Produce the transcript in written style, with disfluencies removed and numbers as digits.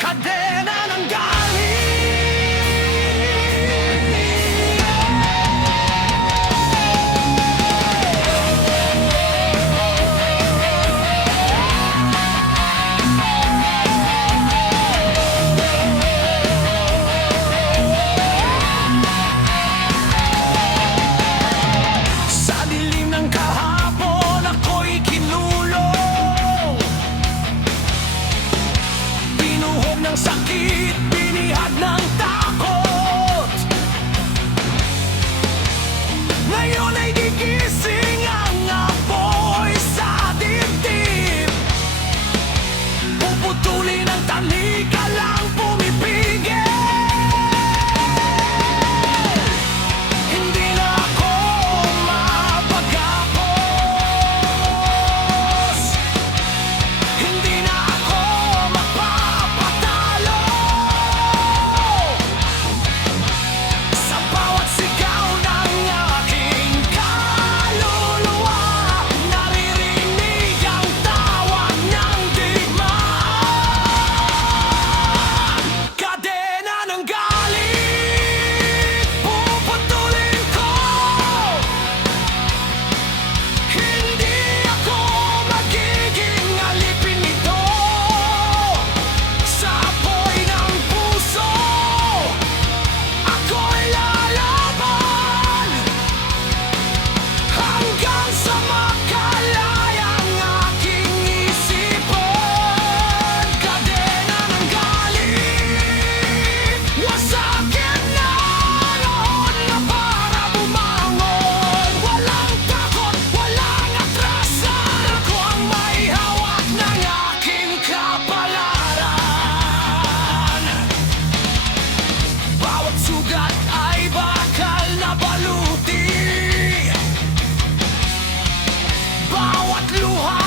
Kadena ng galing. Sa dilim ng kahapon ako'y kinulong, binuhog ng sakit, binihag ng takot. Ngayon ay gigising ang apoy sa dibdib. Puputulin ang tanika lang pumipigil. Hindi na ako mapagkapos. Hindi na ako magpapatalo. Sa bawat sigaw ng aking kaluluwa, naririnig ang tawag ng digmaan. Kadena ng galit, puputulin ko. Hindi ako magiging alipin nito. Sa apoy ng puso, ako'y lalaban hanggang sa makalaya ang aking isipan. Kadena ng galit, wasakin na noon na para bumangon. Walang takot, walang atrasan. Ako ang may hawak ng aking kapalaran. Bawat sugat ay bakal na baluti. Bawat luha